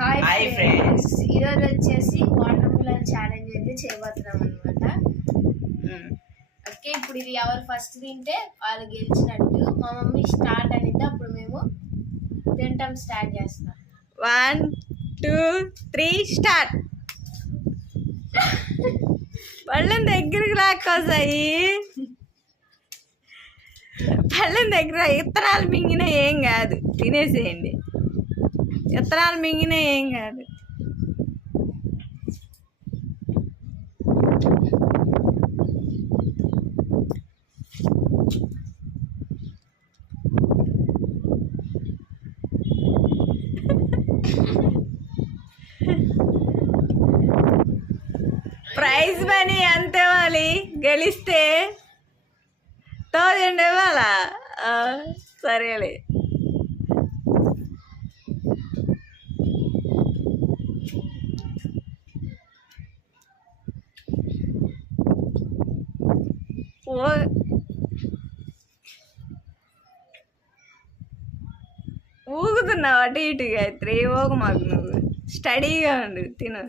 Hi friends, ఈరోజు వచ్చేసి water melon challenge అయితే చేయబోతున్నాం అనమాట. ఓకే, ఇప్పుడు ఇది ఎవరు ఫస్ట్ తింటే వాళ్ళు గెలిచినట్టు. మా మమ్మీ స్టార్ట్ అనింది, అప్పుడు మేము తింటాం స్టార్ట్ చేస్తాం. 1 2 3 స్టార్ట్. పళ్ళని దగ్గరికి లాక్కోసాయి. పళ్ళని దగ్గర ఇత్తనాలు మింగినా ఏం కాదు, తినేసేయండి. ఇత్తనాలు మింగినా ఏం కాదు. ప్రైజ్ మనీ ఎంత ఇవ్వాలి? గెలిస్తే 1000 ఇవ్వాలా? సరేలే. ఊగుతున్నావు అటు ఇటు గాయత్రి. ఊగు మాకు, నువ్వు స్టడీగా ఉండు, తిను.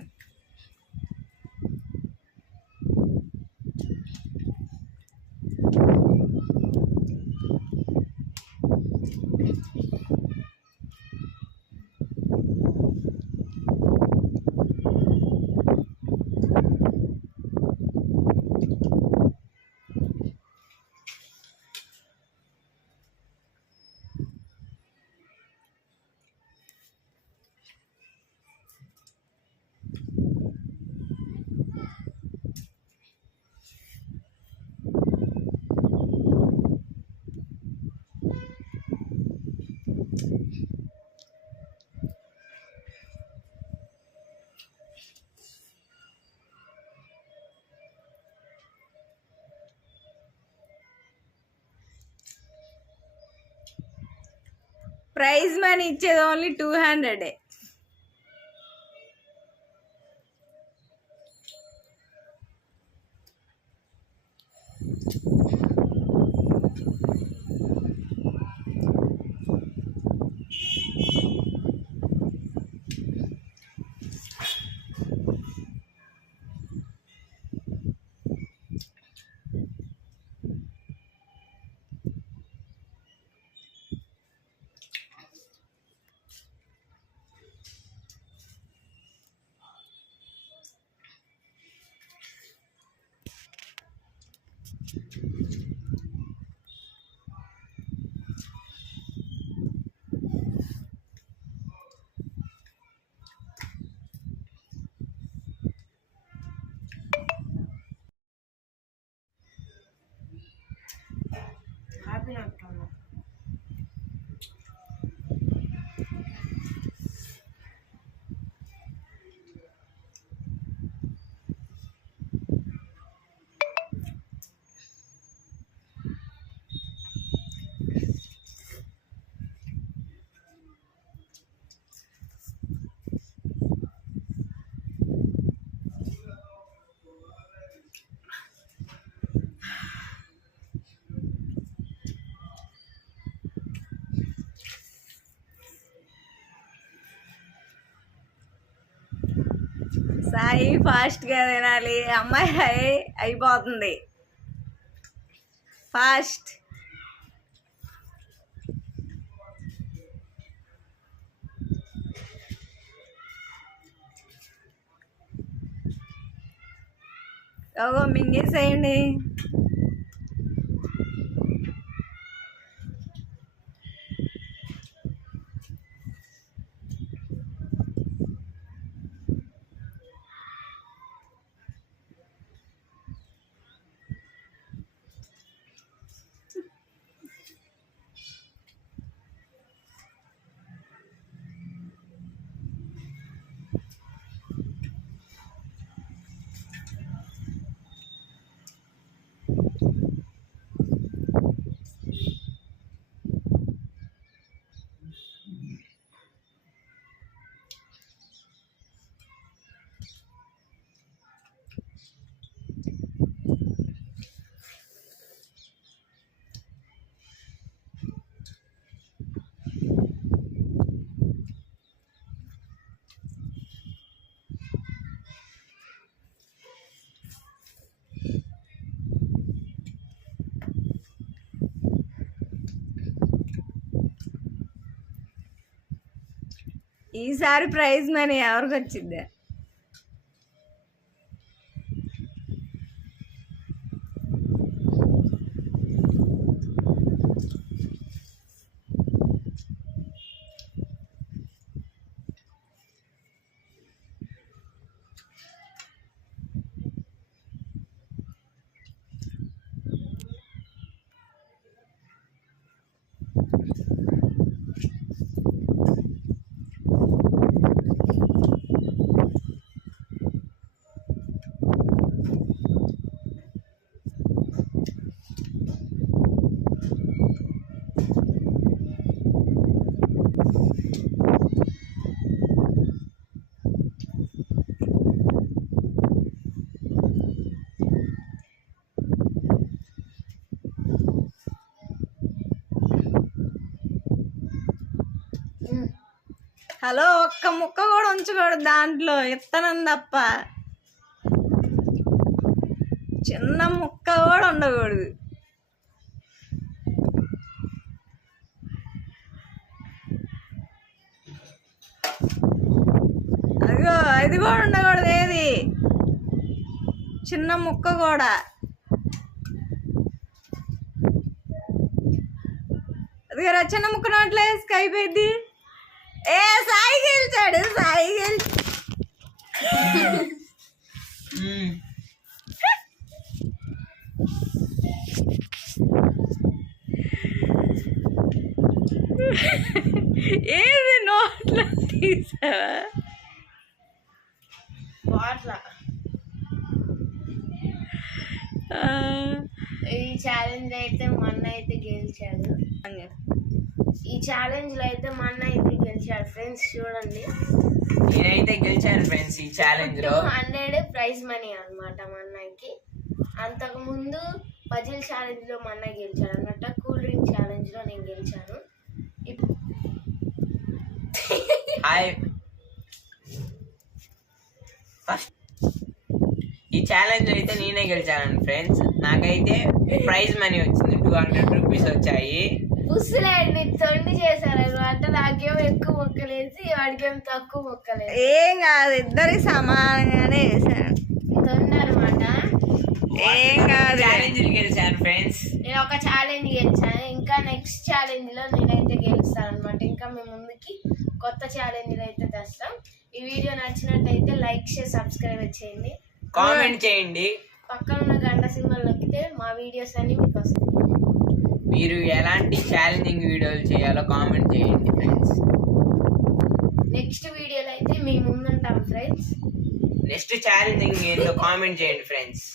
ప్రైజ్ మనీ ఇచ్చేది ఓన్లీ 200. సాయి ఫాస్ట్గా తినాలి. అమ్మాయి అయిపోతుంది ఫాస్ట్. ఓగో మింగేసేయండి. ఈసారి ప్రైజ్ మనీ ఎవరికి వచ్చింది? హలో, ఒక్క ముక్క కూడా ఉంచకూడదు దాంట్లో, ఇత్తనం తప్ప. చిన్న ముక్క కూడా ఉండకూడదు. అదిగో అది కూడా ఉండకూడదు, ఏది చిన్న ముక్క కూడా. అదిగో చిన్న ముక్క నోట్లో వేసుకు అయిపోయింది. ఏ సాయి గెలిచాడు, సాయి గెలిచి ఏది నోట్లో తీసావా? ఈ ఛాలెంజ్ అయితే మా అన్న అయితే గెలిచాడు. ఈ ఛాలెంజ్ లో అయితే మా అన్న అయితే గెలిచాడు ఫ్రెండ్స్. చూడండి, నేనైతే గెలిచాను ఫ్రెండ్స్ ఈ ఛాలెంజ్ లో. 200 ప్రైజ్ మనీ అన్నమాట మా అన్నకి. అంతకు ముందు పజిల్ ఛాలెంజ్ లో మా అన్న గెలిచాడు అన్నమాట. కూల్ డ్రింక్ ఛాలెంజ్ లో నేను గెలిచాను. హాయ్, ఫస్ట్ ఈ ఛాలెంజ్ అయితే నేనే గెలిచాను ఫ్రెండ్స్. నాకైతే ప్రైజ్ మనీ వచ్చింది, 200 రూపీస్ వచ్చాయి. పుస్సులేండి తొండి చేశారు అనమాట. నాకేమో ఎక్కువ మొక్కలేసి వాడికేమో తక్కువ మొక్కలేదు. ఏం కాదు, ఇద్దరికి సమానంగానే వేసాను. తొండి అనమాట. ఏం కాదు, ఛాలెంజ్ గెలిచాను ఫ్రెండ్స్. నేను ఒక ఛాలెంజ్ గెలిచాను. ఇంకా నెక్స్ట్ ఛాలెంజ్ లో నేనైతే గెలుస్తాను అనమాట. ఇంకా మేము ముందుకి కొత్త ఛాలెంజ్లు అయితే తెస్తాం. ఈ వీడియో నచ్చినట్టయితే లైక్ చేసి సబ్స్క్రైబ్ చేయండి, కామెంట్ చేయండి. పక్కన ఉన్న గంట సింబల్ నొక్కితే మా వీడియోస్ అన్ని మీకు వస్తాయి. మీరు ఎలాంటి ఛాలెంజింగ్ వీడియోలు చేయాలో కామెంట్ చేయండి ఫ్రెండ్స్. నెక్స్ట్ వీడియోలో అయితే మేము ముందుంటాం ఫ్రెండ్స్. నెక్స్ట్ ఛాలెంజింగ్ ఏంటో కామెంట్ చేయండి ఫ్రెండ్స్.